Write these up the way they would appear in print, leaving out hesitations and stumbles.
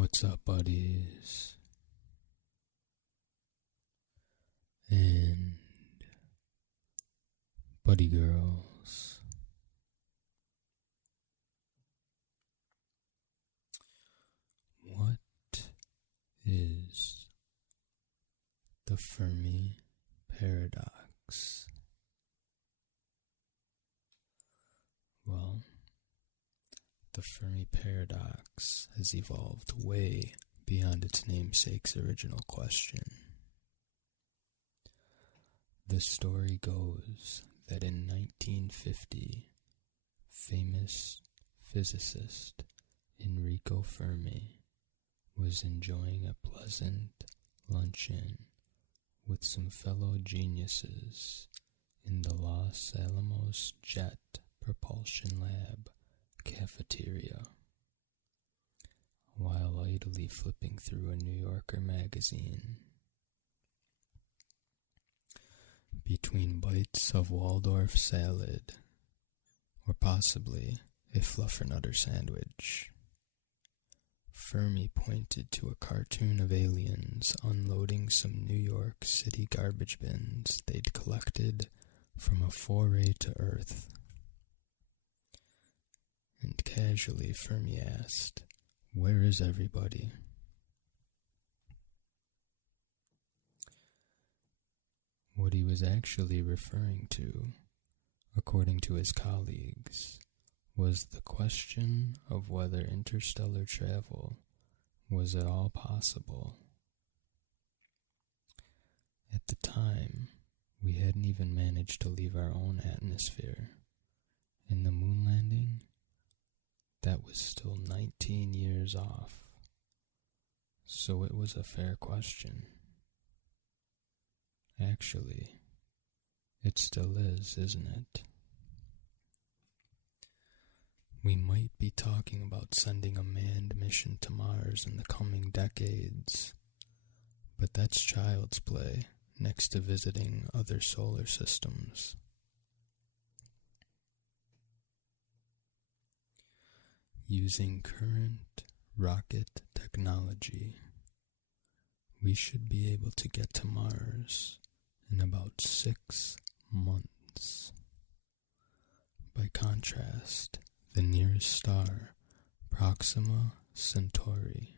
What's up, buddies? And buddy girls. What is the Fermi Paradox? Well, the Fermi Paradox has evolved way beyond its namesake's original question. The story goes that in 1950, famous physicist Enrico Fermi was enjoying a pleasant luncheon with some fellow geniuses in the Los Alamos Jet Propulsion Lab cafeteria, while idly flipping through a New Yorker magazine. Between bites of Waldorf salad, or possibly a fluffernutter sandwich, Fermi pointed to a cartoon of aliens unloading some New York City garbage bins they'd collected from a foray to Earth. And casually Fermi asked, "Where is everybody?" What he was actually referring to, according to his colleagues, was the question of whether interstellar travel was at all possible. At the time, we hadn't even managed to leave our own atmosphere, and the moon landing, that was still 19 years off. So it was a fair question. Actually, it still is, isn't it? We might be talking about sending a manned mission to Mars in the coming decades, but that's child's play next to visiting other solar systems. Using current rocket technology, we should be able to get to Mars in about 6 months. By contrast, the nearest star, Proxima Centauri,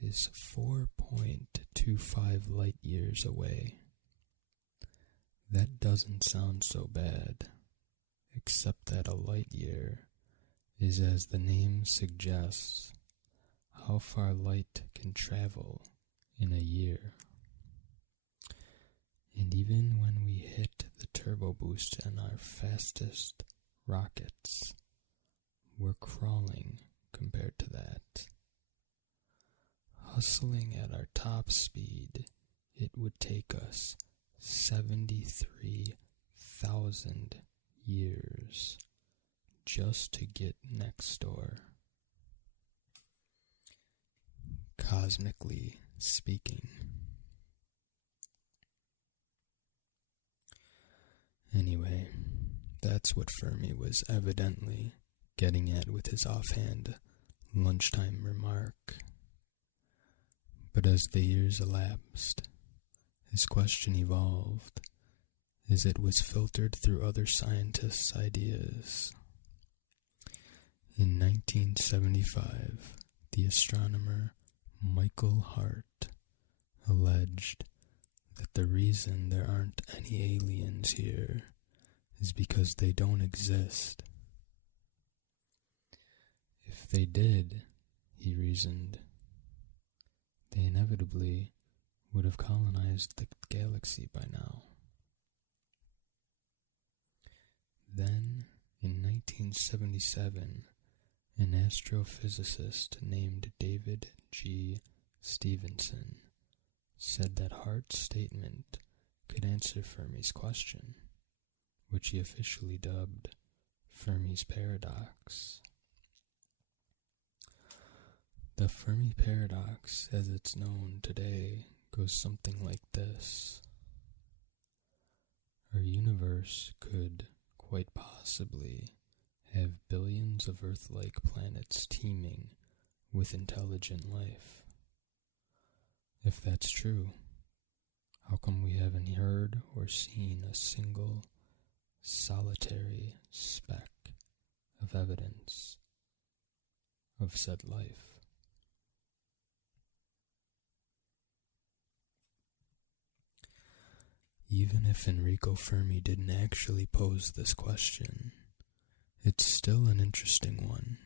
is 4.25 light years away. That doesn't sound so bad, except that a light year is, as the name suggests, how far light can travel in a year. And even when we hit the turbo boost in our fastest rockets, we're crawling compared to that. Hustling at our top speed, it would take us 73,000 years just to get next door. Cosmically speaking. Anyway, that's what Fermi was evidently getting at with his offhand lunchtime remark. But as the years elapsed, his question evolved as it was filtered through other scientists' ideas. In 1975, the astronomer Michael Hart alleged that the reason there aren't any aliens here is because they don't exist. If they did, he reasoned, they inevitably would have colonized the galaxy by now. Then, in 1977, an astrophysicist named David G. Stevenson said that Hart's statement could answer Fermi's question, which he officially dubbed Fermi's Paradox. The Fermi Paradox, as it's known today, goes something like this. Our universe could, quite possibly, have billions of Earth-like planets teeming with intelligent life? If that's true, how come we haven't heard or seen a single solitary speck of evidence of said life? Even if Enrico Fermi didn't actually pose this question, it's still an interesting one,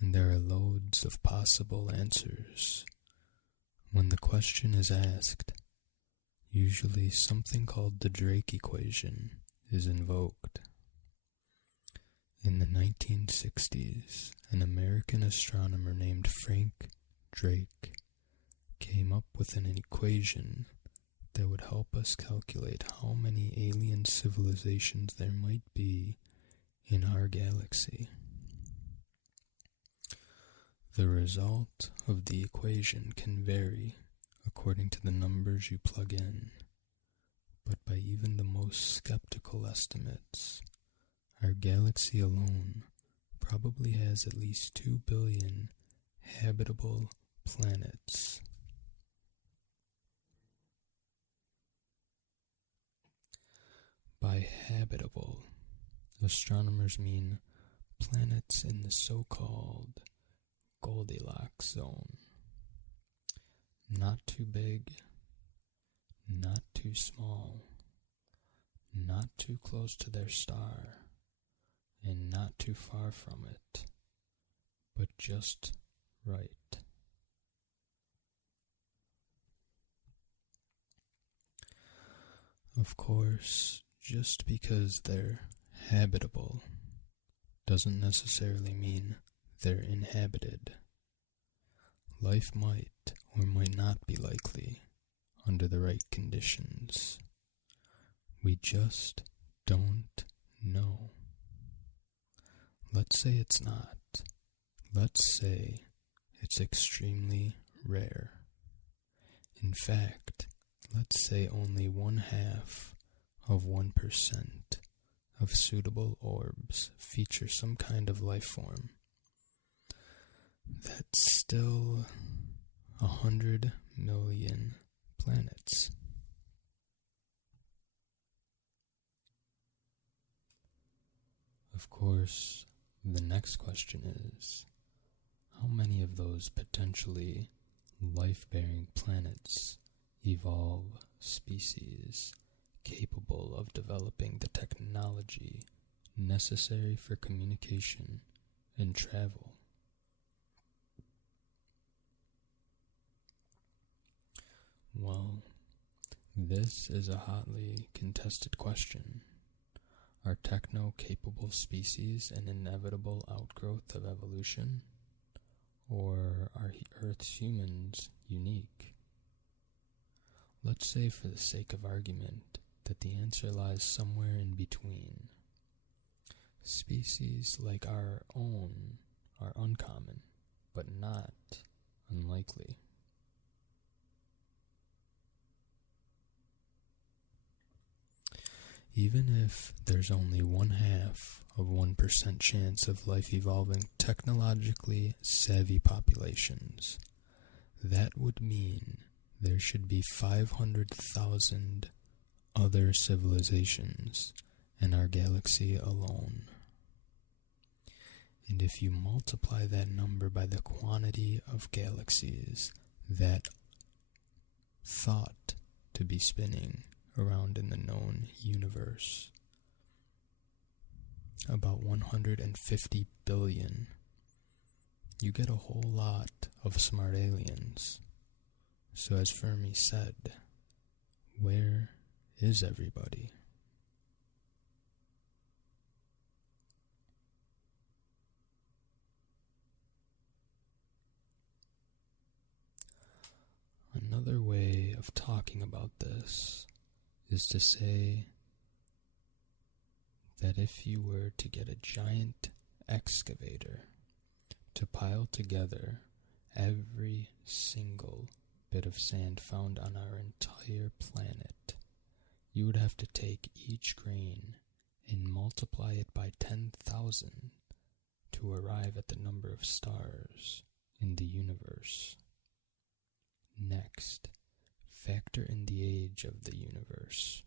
and there are loads of possible answers. When the question is asked, usually something called the Drake equation is invoked. In the 1960s, an American astronomer named Frank Drake came up with an equation that would help us calculate how many alien civilizations there might be in our galaxy. The result of the equation can vary according to the numbers you plug in, but by even the most skeptical estimates, our galaxy alone probably has at least 2 billion habitable planets. By habitable, astronomers mean planets in the so-called Goldilocks zone. Not too big, not too small, not too close to their star, and not too far from it, but just right. Of course, just because they're habitable doesn't necessarily mean they're inhabited. Life might or might not be likely under the right conditions. We just don't know. Let's say it's not. Let's say it's extremely rare. In fact, let's say only 1/2 of 1% of suitable orbs feature some kind of life form. That's still 100 million planets. Of course, the next question is, how many of those potentially life-bearing planets evolve species capable of developing the technology necessary for communication and travel? Well, this is a hotly contested question. Are techno-capable species an inevitable outgrowth of evolution? Or are Earth's humans unique? Let's say, for the sake of argument, that the answer lies somewhere in between. Species like our own are uncommon, but not unlikely. Even if there's only 1/2 of 1% chance of life evolving technologically savvy populations, that would mean there should be 500,000 other civilizations in our galaxy alone. And if you multiply that number by the quantity of galaxies that thought to be spinning around in the known universe, about 150 billion, you get a whole lot of smart aliens. So as Fermi said, where is everybody? Another way of talking about this is to say that if you were to get a giant excavator to pile together every single bit of sand found on our entire planet, you would have to take each grain and multiply it by 10,000 1,000 to arrive at the number of stars in the universe. Next, factor in the age of the universe.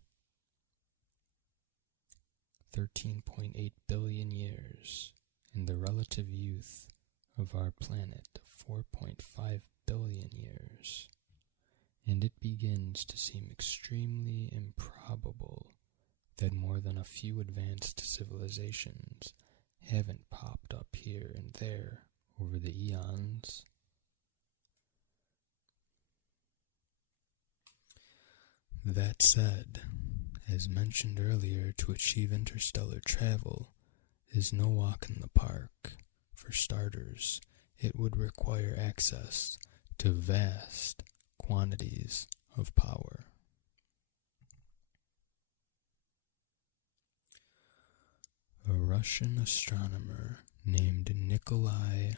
13.8 billion years, and the relative youth of our planet, 4.5 billion years. And it begins to seem extremely improbable that more than a few advanced civilizations haven't popped up here and there over the eons. That said, as mentioned earlier, to achieve interstellar travel is no walk in the park. For starters, it would require access to vast quantities of power. A Russian astronomer named Nikolai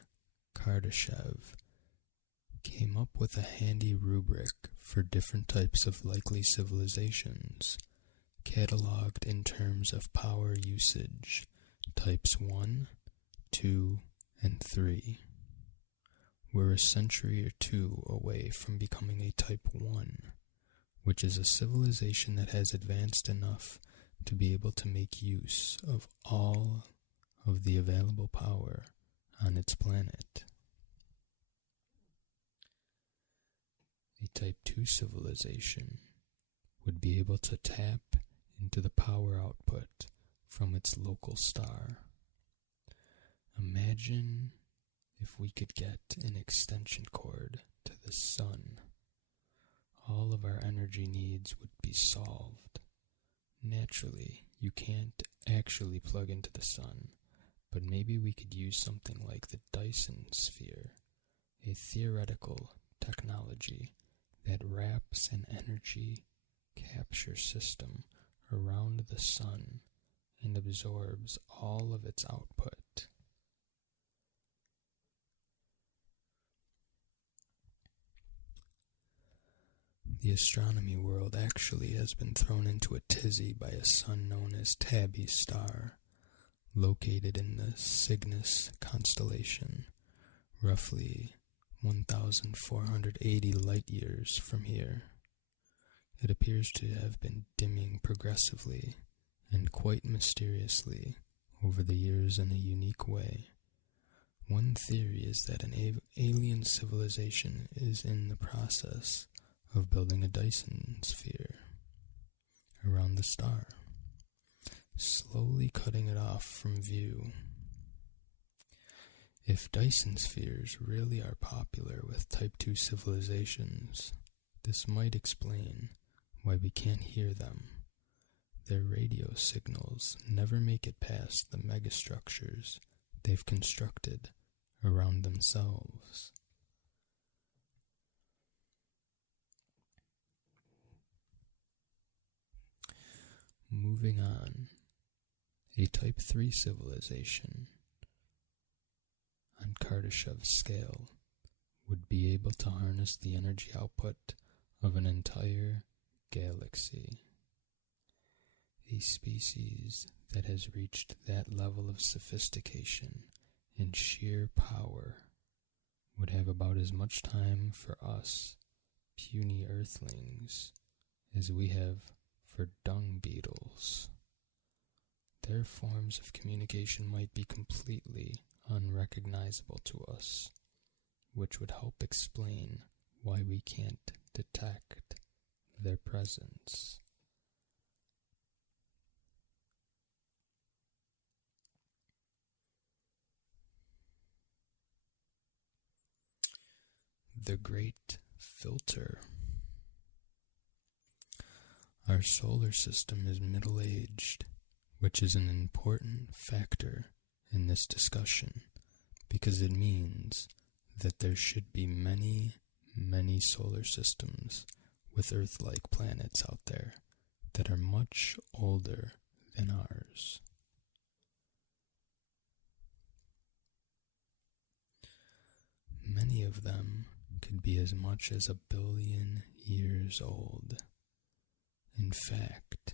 Kardashev came up with a handy rubric for different types of likely civilizations, cataloged in terms of power usage, types 1, 2, and 3. We're a century or two away from becoming a type 1, which is a civilization that has advanced enough to be able to make use of all of the available power on its planet. A type 2 civilization would be able to tap into the power output from its local star. Imagine if we could get an extension cord to the sun. All of our energy needs would be solved. Naturally, you can't actually plug into the sun, but maybe we could use something like the Dyson sphere, a theoretical technology that wraps an energy capture system around the sun and absorbs all of its output. The astronomy world actually has been thrown into a tizzy by a sun known as Tabby's star, located in the Cygnus constellation, roughly 1,480 light years from here. It appears to have been dimming progressively and quite mysteriously over the years in a unique way. One theory is that an alien civilization is in the process of building a Dyson sphere around the star, slowly cutting it off from view. If Dyson spheres really are popular with Type 2 civilizations, this might explain why we can't hear them. Their radio signals never make it past the megastructures they've constructed around themselves. Moving on, a Type 3 civilization on Kardashev's scale would be able to harness the energy output of an entire galaxy. A species that has reached that level of sophistication and sheer power would have about as much time for us, puny earthlings, as we have for dung beetles. Their forms of communication might be completely unrecognizable to us, which would help explain why we can't detect their presence. The Great Filter. Our solar system is middle-aged, which is an important factor in this discussion, because it means that there should be many, many solar systems with Earth-like planets out there that are much older than ours. Many of them could be as much as 1 billion years old. In fact,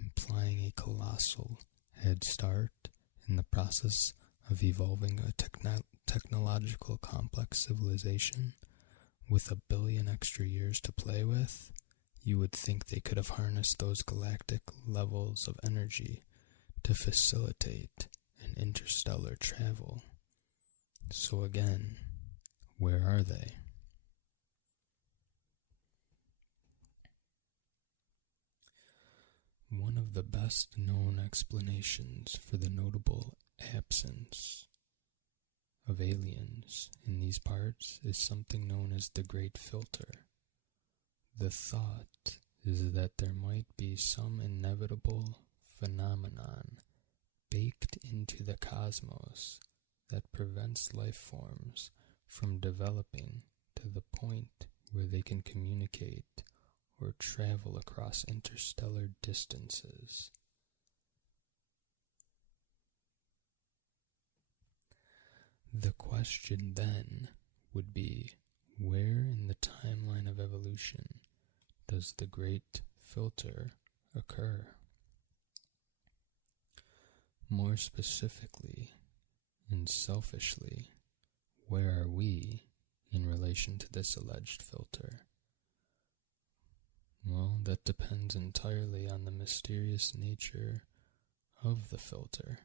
implying a colossal head start in the process of evolving a technological complex civilization with 1 billion extra years to play with, you would think they could have harnessed those galactic levels of energy to facilitate an interstellar travel. So again, where are they? One of the best known explanations for the notable absence of aliens in these parts is something known as the Great Filter. The thought is that there might be some inevitable phenomenon baked into the cosmos that prevents life forms from developing to the point where they can communicate or travel across interstellar distances. The question then would be, where in the timeline of evolution does the Great Filter occur? More specifically and selfishly, where are we in relation to this alleged filter? Well, that depends entirely on the mysterious nature of the filter.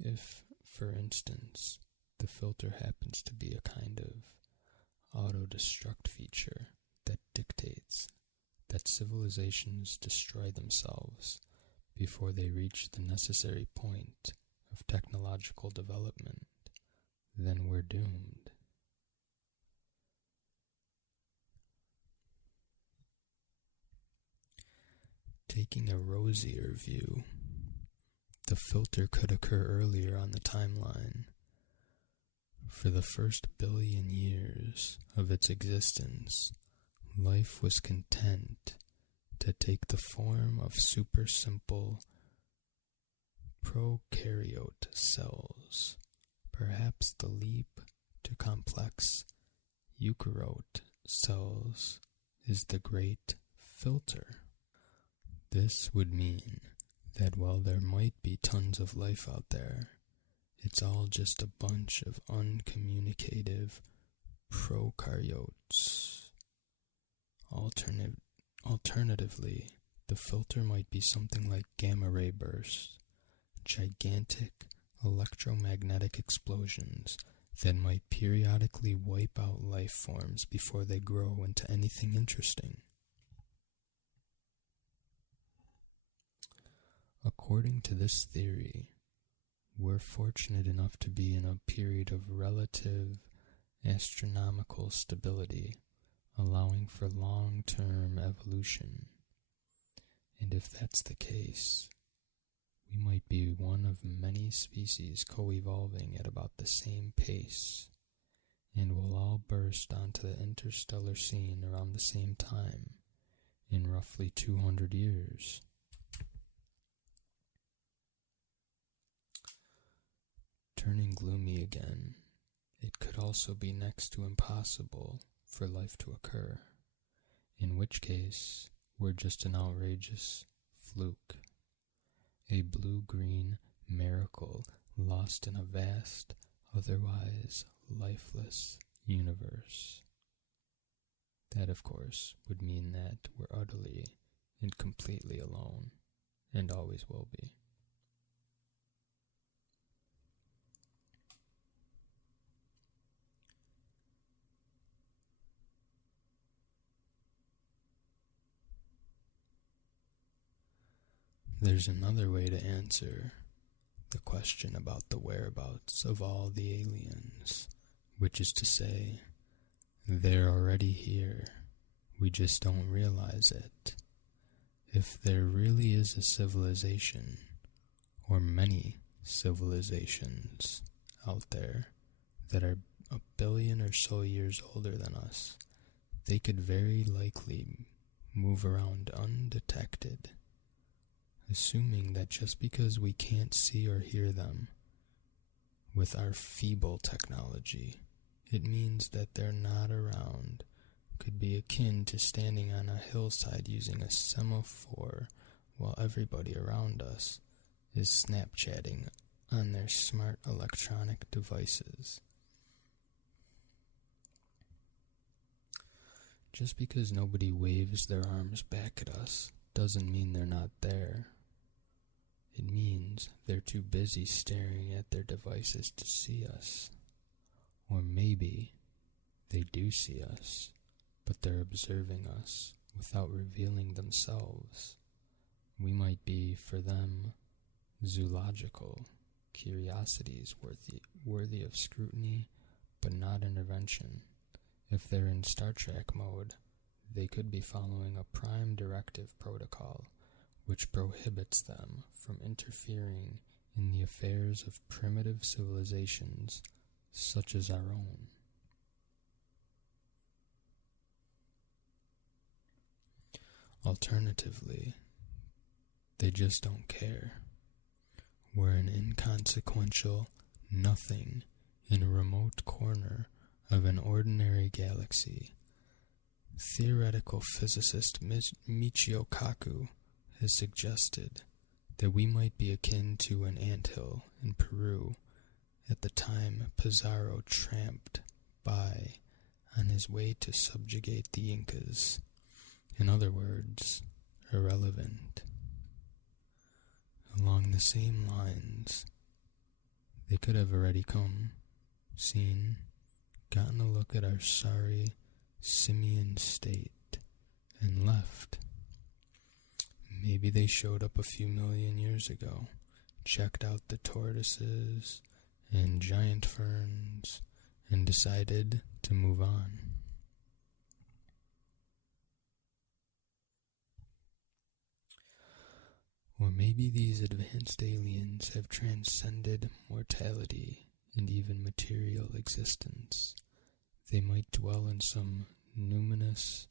If, for instance, the filter happens to be a kind of auto-destruct feature that dictates that civilizations destroy themselves before they reach the necessary point of technological development, then we're doomed. Taking a rosier view, the filter could occur earlier on the timeline. For the first 1 billion years of its existence, life was content to take the form of super simple prokaryote cells. Perhaps the leap to complex eukaryote cells is the great filter. This would mean that while there might be tons of life out there, it's all just a bunch of uncommunicative prokaryotes. Alternatively, the filter might be something like gamma ray bursts, gigantic electromagnetic explosions that might periodically wipe out life forms before they grow into anything interesting. According to this theory, we're fortunate enough to be in a period of relative astronomical stability, allowing for long-term evolution. And if that's the case, we might be one of many species co-evolving at about the same pace, and we'll all burst onto the interstellar scene around the same time, in roughly 200 years. Turning gloomy again, it could also be next to impossible for life to occur, in which case we're just an outrageous fluke, a blue-green miracle lost in a vast, otherwise lifeless universe. That, of course, would mean that we're utterly and completely alone, and always will be. There's another way to answer the question about the whereabouts of all the aliens, which is to say, they're already here, we just don't realize it. If there really is a civilization, or many civilizations out there that are 1 billion or so years older than us, they could very likely move around undetected, assuming that just because we can't see or hear them with our feeble technology, it means that they're not around, could be akin to standing on a hillside using a semaphore while everybody around us is Snapchatting on their smart electronic devices. Just because nobody waves their arms back at us doesn't mean they're not there. It means they're too busy staring at their devices to see us. Or maybe they do see us, but they're observing us without revealing themselves. We might be, for them, zoological curiosities worthy of scrutiny, but not intervention. If they're in Star Trek mode, they could be following a prime directive protocol, which prohibits them from interfering in the affairs of primitive civilizations such as our own. Alternatively, they just don't care. We're an inconsequential nothing in a remote corner of an ordinary galaxy. Theoretical physicist Michio Kaku has suggested that we might be akin to an anthill in Peru at the time Pizarro tramped by on his way to subjugate the Incas. In other words, irrelevant. Along the same lines, they could have already come, seen, gotten a look at our sorry, simian state, and left. Maybe they showed up a few million years ago, checked out the tortoises and giant ferns, and decided to move on. Or maybe these advanced aliens have transcended mortality and even material existence. They might dwell in some numinous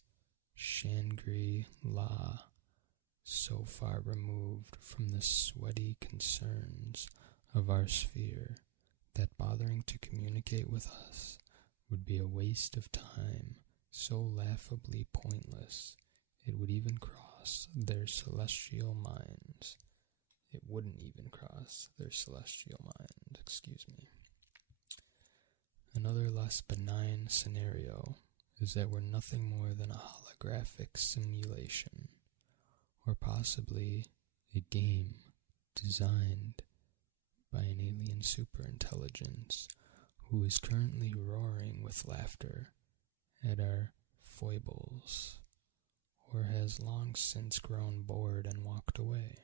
Shangri-La, so far removed from the sweaty concerns of our sphere that bothering to communicate with us would be a waste of time, so laughably pointless it would even cross their celestial minds. It wouldn't even cross their celestial minds, Another less benign scenario is that we're nothing more than a holographic simulation, or possibly a game designed by an alien superintelligence who is currently roaring with laughter at our foibles, or has long since grown bored and walked away,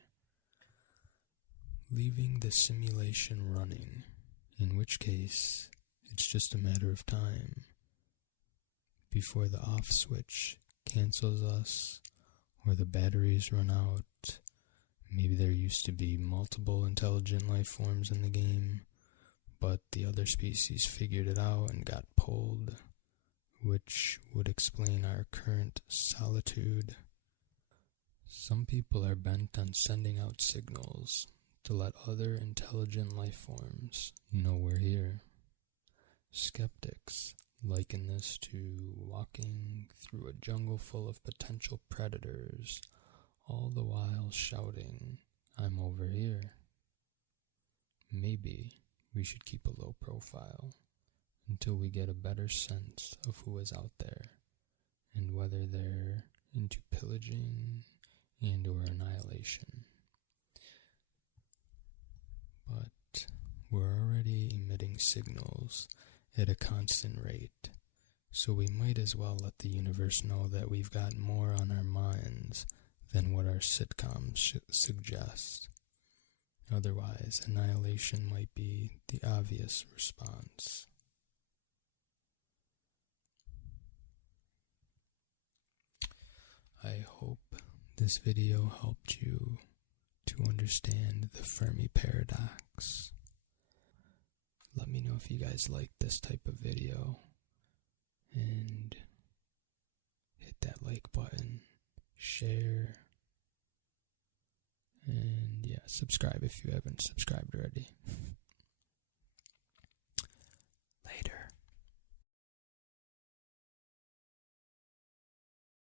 leaving the simulation running, in which case it's just a matter of time before the off switch cancels us or the batteries run out. Maybe there used to be multiple intelligent life forms in the game, but the other species figured it out and got pulled, which would explain our current solitude. Some people are bent on sending out signals to let other intelligent life forms know we're here. Skeptics liken this to walking through a jungle full of potential predators, all the while shouting, "I'm over here." Maybe we should keep a low profile until we get a better sense of who is out there and whether they're into pillaging and or annihilation. But we're already emitting signals at a constant rate, so we might as well let the universe know that we've got more on our minds than what our sitcoms suggest. Otherwise, annihilation might be the obvious response. I hope this video helped you to understand the Fermi Paradox. Let me know if you guys like this type of video, and hit that like button, share, and subscribe if you haven't subscribed already.